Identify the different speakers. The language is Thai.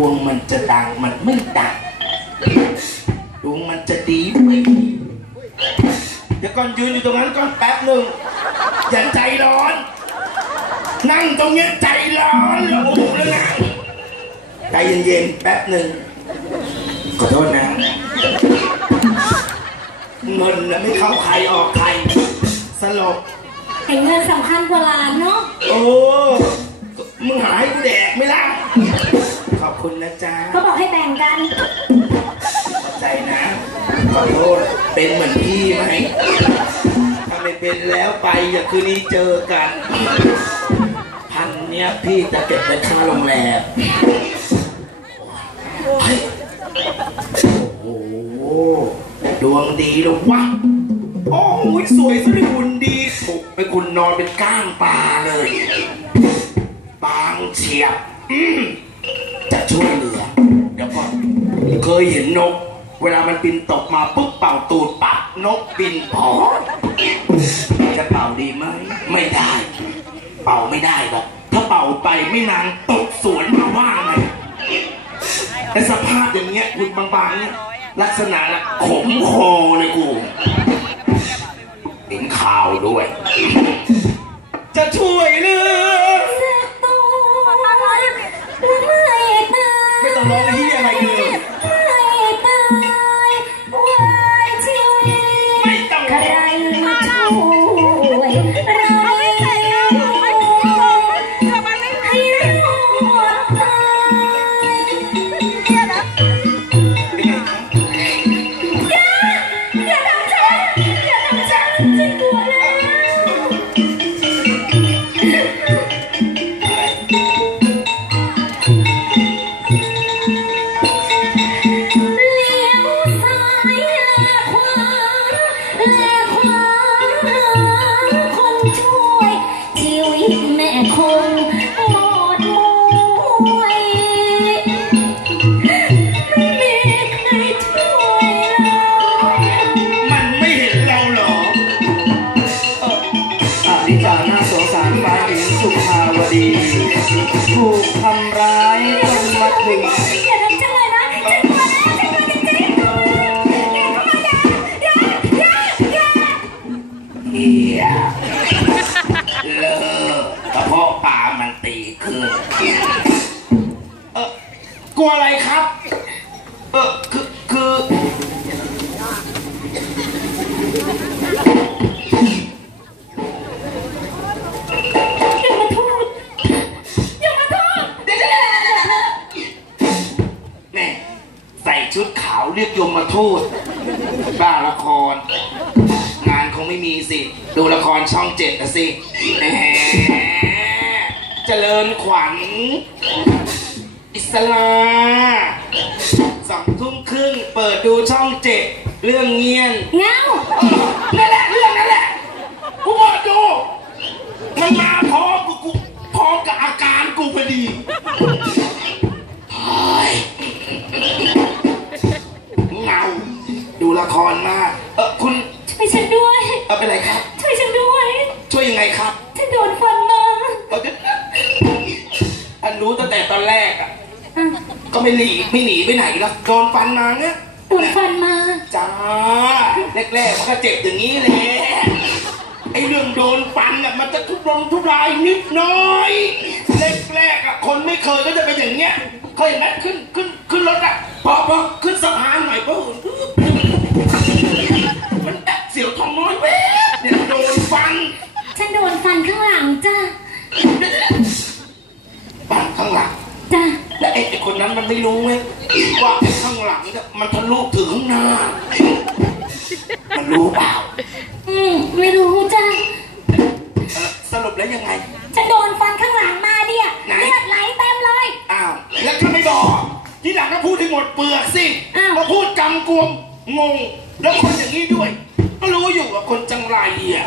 Speaker 1: วงมันจะดังมันไม่ดังดวงมันจะดีไม่ดีเดี๋ยวก่อนยืนอยู่ตรงนั้นก่อนแป๊บหนึ่งอย่าใจร้อน นั่งตรงเนี้ยใจร้อนแล้วโอ้โหแล้วนะใจเย็นๆแป๊บหนึ่งขอโทษนะเงินนะไม่เข้าใครออกใครสลบ
Speaker 2: เห็นเงินสำคัญกว่าหลานเนาะ
Speaker 1: โอ้มึงหาให้กูแดกไหม่ล่ะขอบ คุณนะจ๊ะ
Speaker 2: เขาบอกให้แบ่งกัน
Speaker 1: ขอบใจนะขอโทษเป็นเหมือนพี่ไหมถ้าไม่เป็นแล้วไปอย่าคืนนี้เจอกัน พันเนี้ยพี่จะเก็บไว้ค่าโรงแรมเฮ้ยโอ้โหดวงดีหรอวะโอ้ยสวยสุดหุ่นดีถูกไปคุณนอนเป็นก้างปลาเลย บางเฉียบอืม จะช่วยเหลือ เดี๋ยวก่อนเคยเห็นนก เวลามันบินตกมาปุ๊บเป่าตูดปัดนกบินพอจะเป่าดีไหมไม่ได้ เป่าไม่ได้หรอกถ้าเป่าไปไม่นานตกสวนมาว่าไงแต่สภาพอย่างเงี้ยคุณบางๆเนี่ยลักษณะน่ะขมคอเลยกูเห็นข่าวด้วย
Speaker 3: ถูกทำร้ายจนมาถึง
Speaker 2: อย่าทำฉันเลยนะฉันกลัวนะฉันกลัวจริงๆอย่าเข้ามาอย่าอย่าอย่าอย่า
Speaker 1: เฮียเลิกกระเพาะปลามันตีขึ้นเออกลัวอะไรครับ เรียกยมมาทูตบ้าละครงานคงไม่มีสิ ดูละครช่องเจ็ดนะสิแหมเจริญขวัญ อิสลาสองทุ่มครึ่งเปิดดูช่องเจ็ดเรื่องเงียน
Speaker 2: เงา
Speaker 1: นั่นแหละเรื่องนั่นแหละกูบอกดู มันมาพร้อมกูกูพร้อมกับอาการกูพอดี ละครมากเออคุณ
Speaker 2: ช่วยฉันด้วย
Speaker 1: เออเป็นไรครับ
Speaker 2: ช่วยฉันด้วย
Speaker 1: ช่วยยังไงครับ
Speaker 2: ฉันโดนฟันมา
Speaker 1: เอออันรู้ตั้งแต่ตอนแรกอะ
Speaker 2: อะ
Speaker 1: ก็ไม่หนีไม่หนีไปไหนแล้วโดนฟันมาเนี่ย
Speaker 2: โดนฟันมา
Speaker 1: จ้าแรกๆมันก็เจ็บอย่างนี้แหละไอ้เรื่องโดนฟันอะมันจะทุรนทุรายนิดหน้อยแรกๆอะคนไม่เคยก็จะเป็นอย่างเงี้ยเคยเห็นไหมขึ้นขึ้นขึ้นรถอะพอพอขึ้นสะพานหน่อยพอ ไม่รู้เว้ยว่าไอ้ข้างหลังเนี่ยมันทะลุถึงข้างหน้า มันรู้เปล่า
Speaker 2: อืมไม่รู้จ้ะ
Speaker 1: เออสรุปแล้วยังไง
Speaker 2: ฉันโดนฟันข้างหลังมาเนี่ย
Speaker 1: ไหน
Speaker 2: เลือดไหลเต็มเลย
Speaker 1: อ้าว แล้วถ้าไม่บอก ที่หลังก็พูดให้หมดเปลือกสิ
Speaker 2: อ้าว
Speaker 1: มาพูดกำกวมงง แล้วคนอย่างนี้ด้วย ก็รู้อยู่ว่าคนจังไรอะ